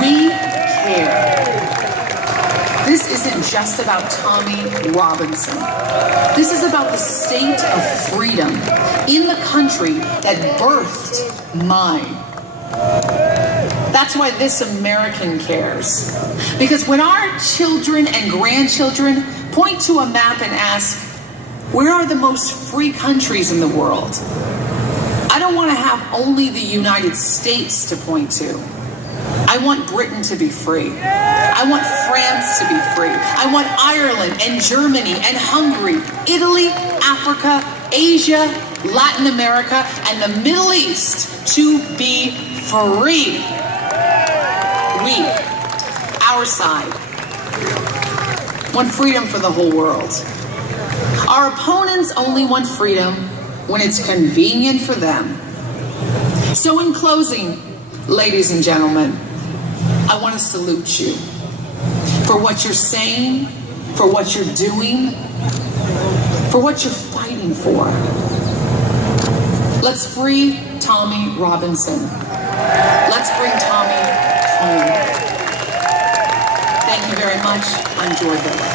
We care. This isn't just about Tommy Robinson. This is about the state of freedom in the country that birthed mine. That's why this American cares. Because when our children and grandchildren point to a map and ask, where are the most free countries in the world? I don't want to have only the United States to point to. I want Britain to be free. I want France to be free. I want Ireland and Germany and Hungary, Italy, Africa, Asia, Latin America, and the Middle East to be free. We, our side, want freedom for the whole world. Our opponents only want freedom when it's convenient for them. So in closing, ladies and gentlemen, I want to salute you for what you're saying, for what you're doing, for what you're fighting for. Let's free Tommy Robinson. Let's bring Tommy home. Thank you very much. I'm Joy Villa.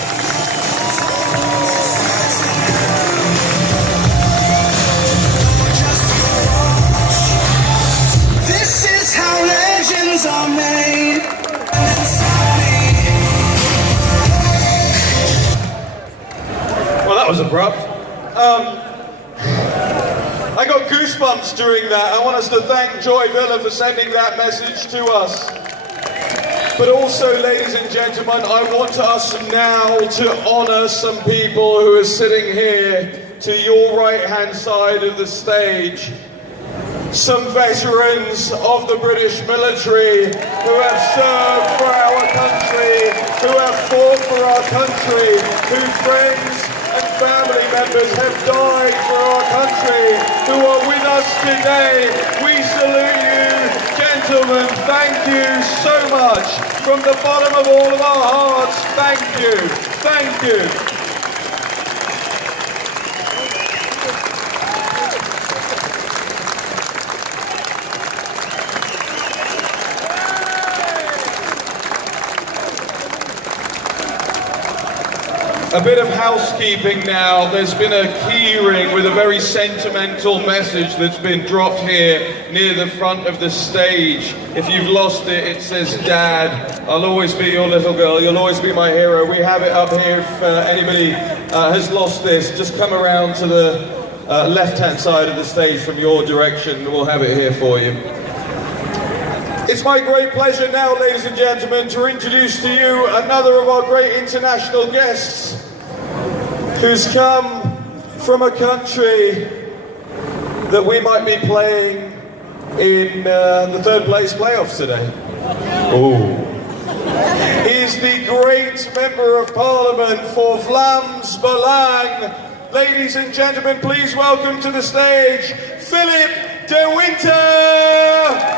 Are made. Well, that was abrupt. I got goosebumps during that. I want us to thank Joy Villa for sending that message to us. But also, ladies and gentlemen, I want us now to honour some people who are sitting here to your right-hand side of the stage. Some veterans of the British military who have served for our country, who have fought for our country, whose friends and family members have died for our country, who are with us today. We salute you, gentlemen. Thank you so much. From the bottom of all of our hearts, thank you. Thank you. A bit of housekeeping now. There's been a key ring with a very sentimental message that's been dropped here near the front of the stage. If you've lost it, it says, Dad, I'll always be your little girl, you'll always be my hero. We have it up here if anybody has lost this. Just come around to the left-hand side of the stage from your direction. We'll have it here for you. It's my great pleasure now, ladies and gentlemen, to introduce to you another of our great international guests who's come from a country that we might be playing in the third place playoffs today. Ooh. He's the great Member of Parliament for Vlaams Belang. Ladies and gentlemen, please welcome to the stage, Philip de Winter!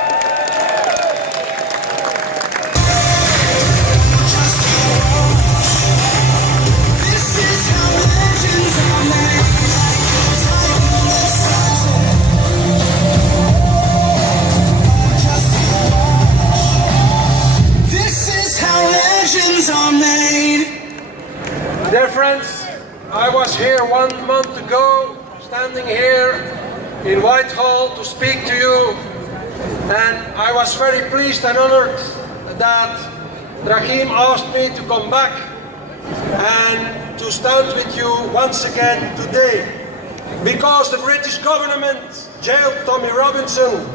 Dear friends, I was here 1 month ago, standing here in Whitehall to speak to you, and I was very pleased and honored that Rahim asked me to come back and to stand with you once again today, because the British government jailed Tommy Robinson,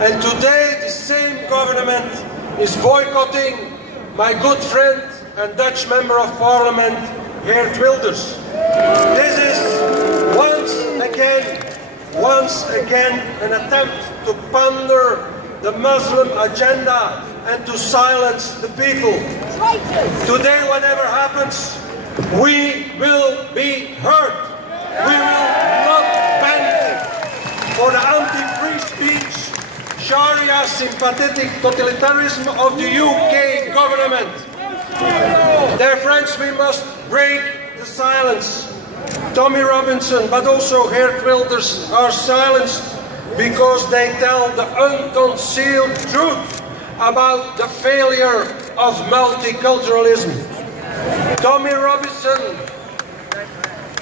and today the same government is boycotting my good friend and Dutch Member of Parliament, Geert Wilders. This is once again an attempt to pander the Muslim agenda and to silence the people. Today, whatever happens, we will be heard. We will not bend for the anti-free speech, Sharia sympathetic totalitarianism of the UK government. Dear friends, we must break the silence. Tommy Robinson, but also Geert Wilders, are silenced because they tell the unconcealed truth. about the failure of multiculturalism. Tommy Robinson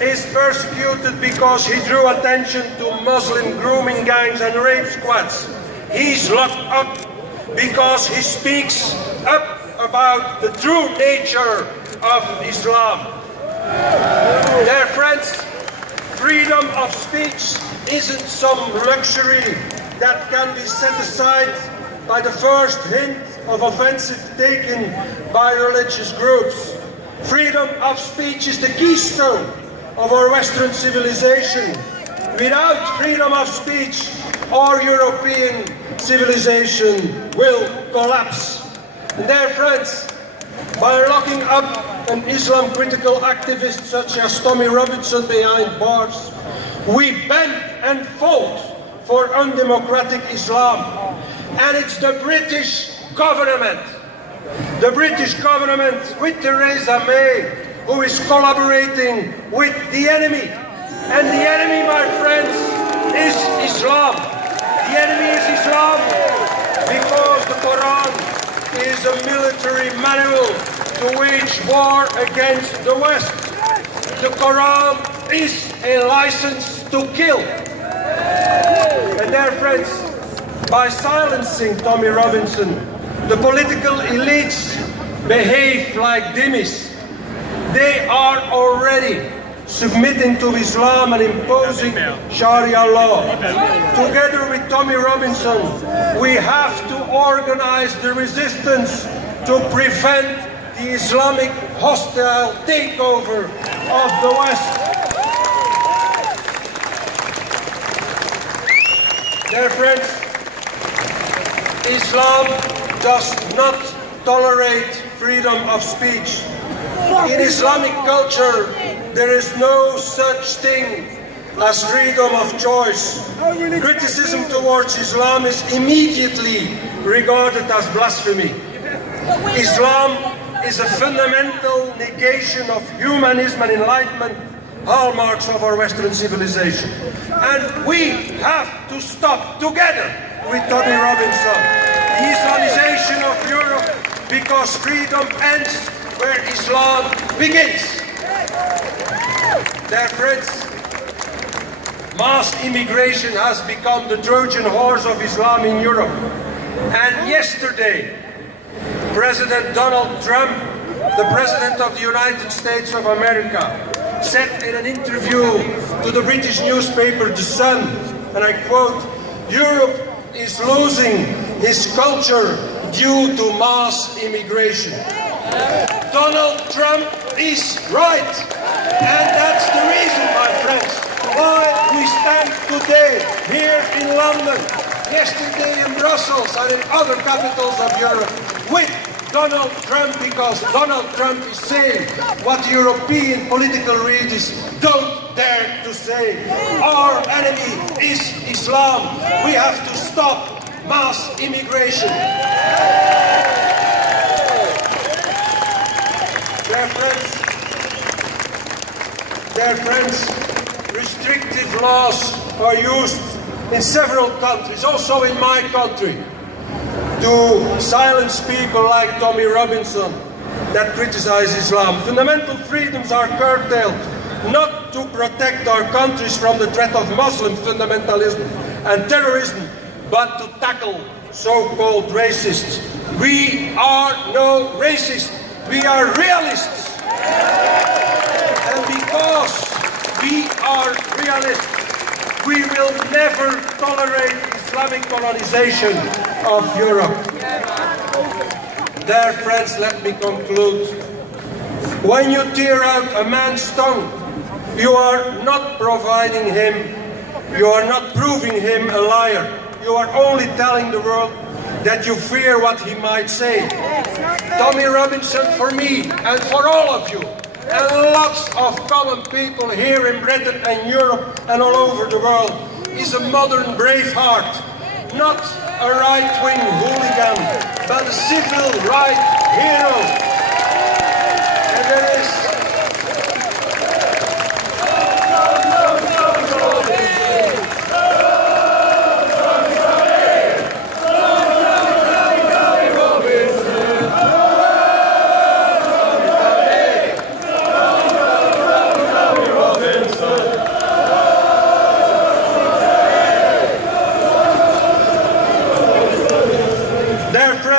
is persecuted because he drew attention to Muslim grooming gangs and rape squads. He's locked up because he speaks up about the true nature of Islam. Dear friends, freedom of speech isn't some luxury that can be set aside by the first hint of offensive taken by religious groups. Freedom of speech is the keystone of our Western civilization. Without freedom of speech, our European civilization will collapse. And dear friends, by locking up an Islam critical activist such as Tommy Robinson behind bars, we bend and fold for undemocratic Islam. And it's the British government with Theresa May, who is collaborating with the enemy. And the enemy, my friends, is Islam. The enemy is Islam because the Quran is a military manual to wage war against the West. The Quran is a license to kill. And dear friends, by silencing Tommy Robinson, the political elites behave like dhimmis. They are already submitting to Islam and imposing Sharia law. Together with Tommy Robinson, we have to organize the resistance to prevent the Islamic hostile takeover of the West. Dear friends, Islam does not tolerate freedom of speech. In Islamic culture, there is no such thing as freedom of choice. Criticism towards Islam is immediately regarded as blasphemy. Islam is a fundamental negation of humanism and enlightenment, hallmarks of our Western civilization. And we have to stop together with Tommy Robinson the Islamization of Europe, because freedom ends where Islam begins. Dear friends, mass immigration has become the Trojan horse of Islam in Europe. And yesterday, President Donald Trump, the President of the United States of America, said in an interview to the British newspaper The Sun, and I quote, "Europe is losing his culture due to mass immigration." Donald Trump is right. And that's the reason, my friends, why we stand today here in London, yesterday in Brussels and in other capitals of Europe with Donald Trump, because Donald Trump is saying what the European political elitists don't dare to say. Our enemy is Islam. We have to stop mass immigration. Dear friends, restrictive laws are used in several countries, also in my country, to silence people like Tommy Robinson that criticize Islam. Fundamental freedoms are curtailed not to protect our countries from the threat of Muslim fundamentalism and terrorism, but to tackle so-called racists. We are no racists, we are realists. And because we are realists, we will never tolerate Islamic colonization of Europe. Dear friends, let me conclude. When you tear out a man's tongue, you are not proving him a liar. You are only telling the world that you fear what he might say. Tommy Robinson, for me and for all of you, and lots of common people here in Britain and Europe and all over the world, is a modern braveheart, not a right-wing hooligan, but a civil right hero. And there is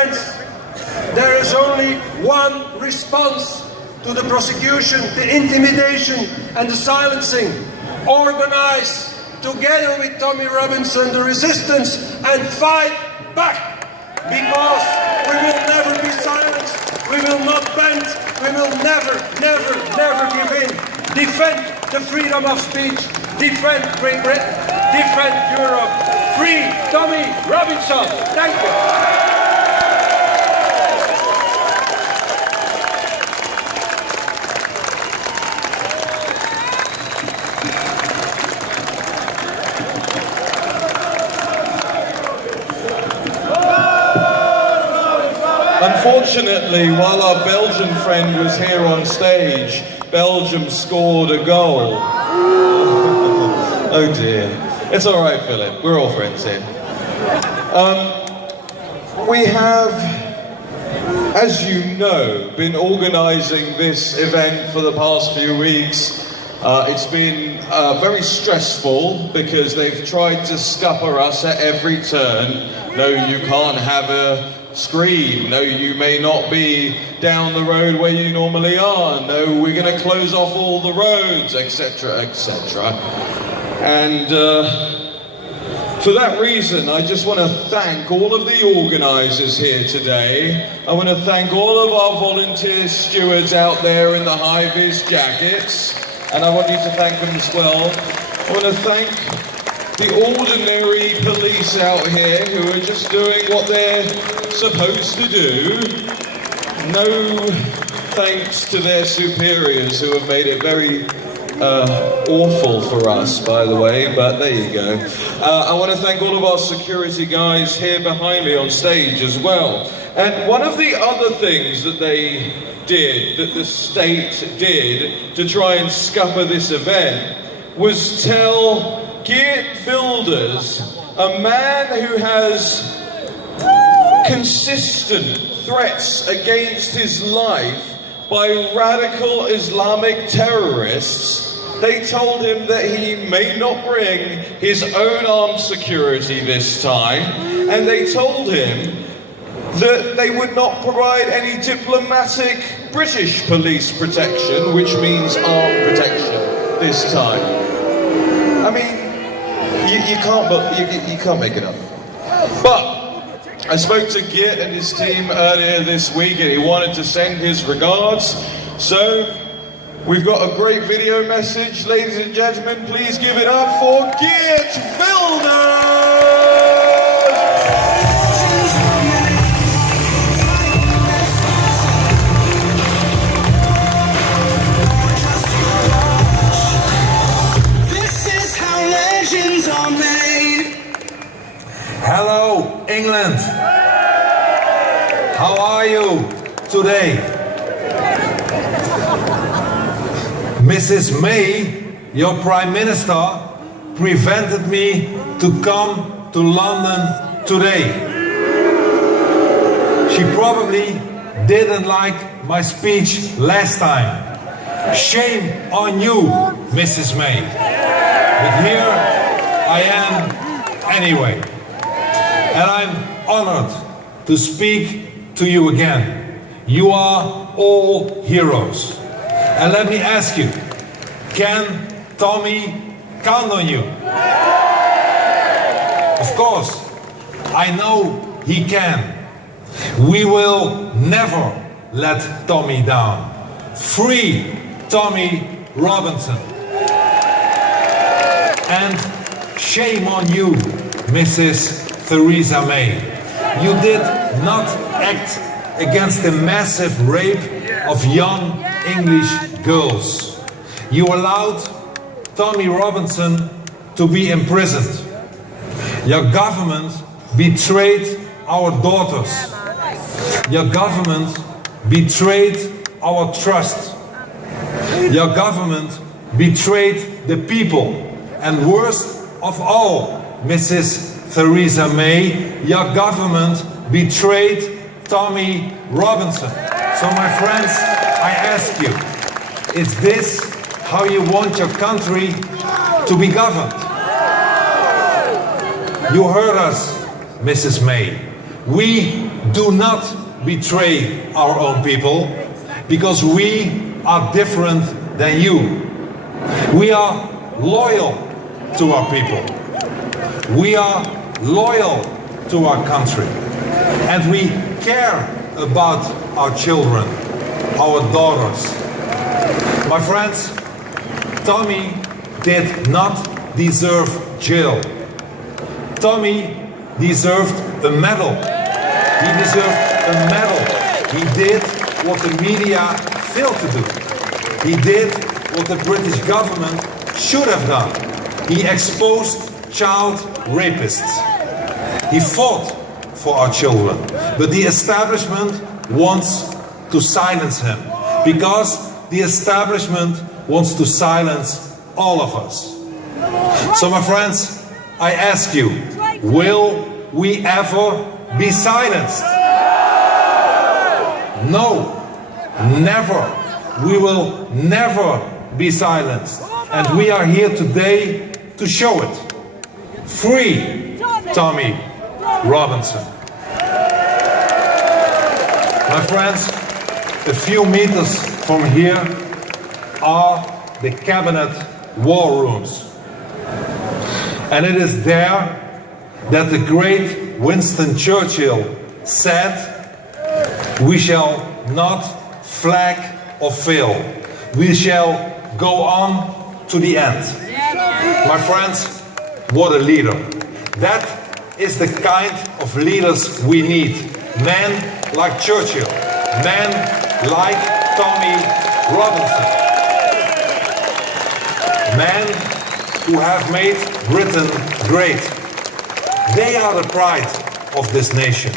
friends, there is only one response to the prosecution, the intimidation and the silencing. Organize together with Tommy Robinson the resistance and fight back, because we will never be silenced, we will not bend, we will never, never, never give in. Defend the freedom of speech, defend Great Britain, defend Europe. Free Tommy Robinson. Thank you. Unfortunately, while our Belgian friend was here on stage, Belgium scored a goal. Oh dear. It's all right, Philip. We're all friends here. We have, as you know, been organising this event for the past few weeks. It's been very stressful because they've tried to scupper us at every turn. No, you can't have a screen. No, you may not be down the road where you normally are. No, we're going to close off all the roads, etc., etc. And for that reason, I just want to thank all of the organisers here today. I want to thank all of our volunteer stewards out there in the high-vis jackets, and I want you to thank them as well. I want to thank the ordinary police out here who are just doing what they're supposed to do. No thanks to their superiors who have made it very awful for us, by the way, but there you go. I want to thank all of our security guys here behind me on stage as well. And one of the other things that they did, that the state did to try and scupper this event, was tell Geert Wilders, a man who has consistent threats against his life by radical Islamic terrorists, they told him that he may not bring his own armed security this time, and they told him that they would not provide any diplomatic British police protection, which means armed protection this time. I mean, you can't make it up. But I spoke to Geert and his team earlier this week, and he wanted to send his regards. So we've got a great video message, ladies and gentlemen. Please give it up for Geert Wilders. Hello, England. How are you today? Mrs. May, your Prime Minister, prevented me to come to London today. She probably didn't like my speech last time. Shame on you, Mrs. May. But here I am anyway. And I'm honored to speak to you again. You are all heroes. And let me ask you, can Tommy count on you? Of course, I know he can. We will never let Tommy down. Free Tommy Robinson. And shame on you, Mrs. Theresa May. You did not act against the massive rape of young English girls. You allowed Tommy Robinson to be imprisoned. Your government betrayed our daughters. Your government betrayed our trust. Your government betrayed the people. And worst of all, Mrs. Theresa May, your government betrayed Tommy Robinson. So my friends, I ask you, is this how you want your country to be governed? You heard us, Mrs. May. We do not betray our own people because we are different than you. We are loyal to our people. We are loyal to our country. And we care about our children, our daughters. My friends, Tommy did not deserve jail. Tommy deserved a medal. He deserved a medal. He did what the media failed to do. He did what the British government should have done. He exposed child rapists. He fought for our children. But the establishment wants to silence him because the establishment wants to silence all of us. So my friends, I ask you, will we ever be silenced? No, never. We will never be silenced. And we are here today to show it. Free Tommy Robinson. My friends, a few meters from here are the cabinet war rooms. And it is there that the great Winston Churchill said, "We shall not flag or fail. We shall go on to the end." My friends, what a leader. That is the kind of leaders we need. Men like Churchill. Men like Tommy Robinson. Men who have made Britain great. They are the pride of this nation.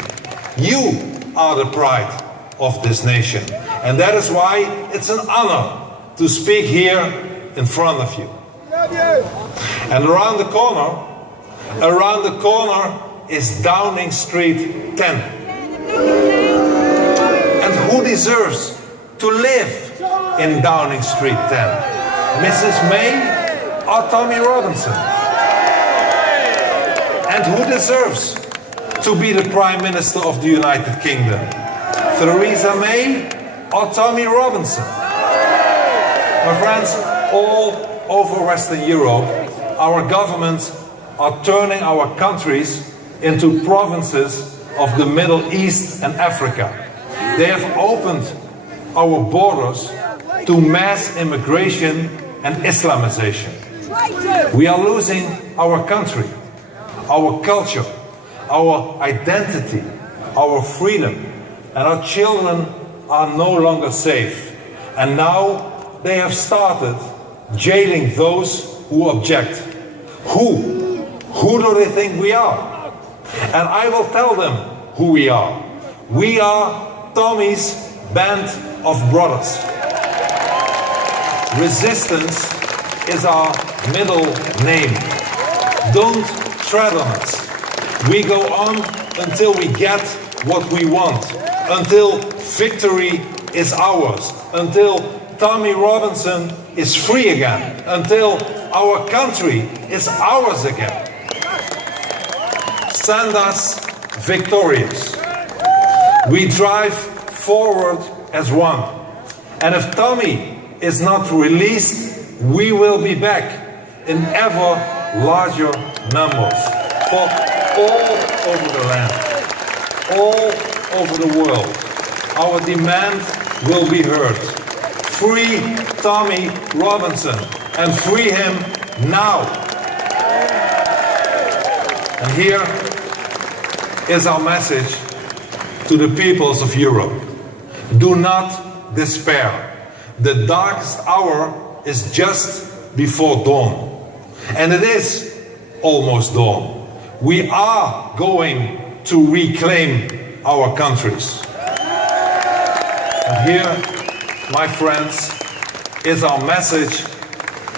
You are the pride of this nation. And that is why it's an honor to speak here in front of you. And around the corner is Downing Street 10. And who deserves to live in Downing Street 10? Mrs. May or Tommy Robinson? And who deserves to be the Prime Minister of the United Kingdom? Theresa May or Tommy Robinson? My friends, all over Western Europe, our governments are turning our countries into provinces of the Middle East and Africa. They have opened our borders to mass immigration and Islamization. We are losing our country, our culture, our identity, our freedom, and our children are no longer safe. And now they have started jailing those who object. Who do they think we are? And I will tell them who we are. We are Tommy's band of brothers. Resistance is our middle name. Don't tread on us. We go on until we get what we want, until victory is ours, until Tommy Robinson is free again, until our country is ours again. Send us victorious. We drive forward as one. And if Tommy is not released, we will be back in ever larger numbers for all over the land, all over the world. Our demand will be heard. Free Tommy Robinson, and free him now. And here is our message to the peoples of Europe. Do not despair. The darkest hour is just before dawn. And it is almost dawn. We are going to reclaim our countries. And here, my friends, is our message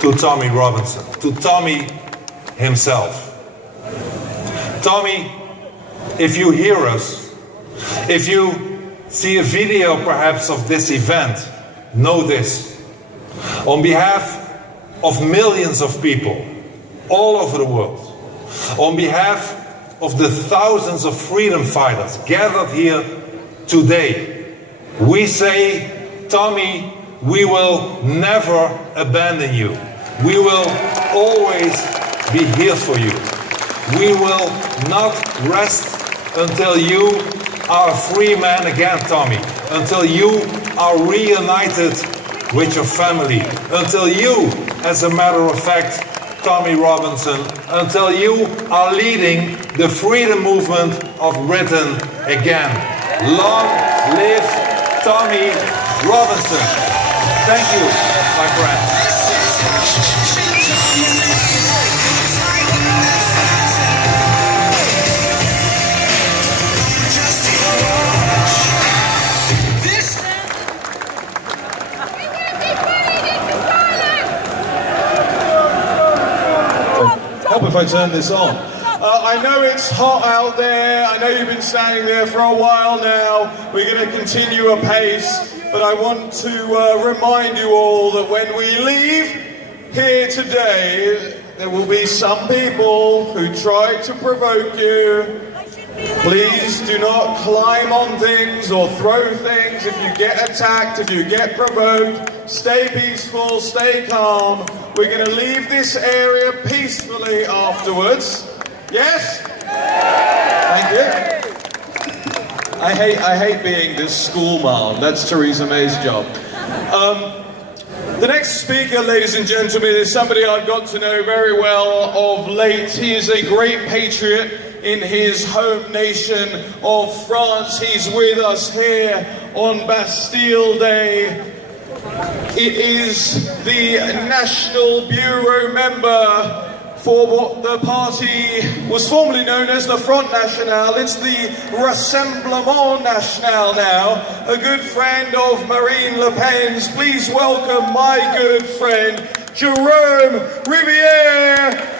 to Tommy Robinson, to Tommy himself. Tommy, if you hear us, if you see a video perhaps of this event, know this. On behalf of millions of people all over the world, on behalf of the thousands of freedom fighters gathered here today, we say, Tommy, we will never abandon you. We will always be here for you. We will not rest until you are a free man again, Tommy. Until you are reunited with your family. Until you, as a matter of fact, Tommy Robinson, until you are leading the freedom movement of Britain again. Long live Tommy Robinson. Thank you, my friends. Help if I turn this on. I know it's hot out there. I know you've been standing there for a while now. We're going to continue apace, but I want to remind you all that when we leave here today, there will be some people who try to provoke you. Please do not climb on things or throw things. If you get attacked, if you get provoked, stay peaceful, stay calm. We're going to leave this area peacefully afterwards. Yes? Thank you. I hate being this school mom. That's Theresa May's job. The next speaker, ladies and gentlemen, is somebody I've got to know very well of late. He is a great patriot in his home nation of France. He's with us here on Bastille Day. It is the National Bureau member for what the party was formerly known as the Front National. It's the Rassemblement National now. A good friend of Marine Le Pen's. Please welcome my good friend, Jerome Riviere.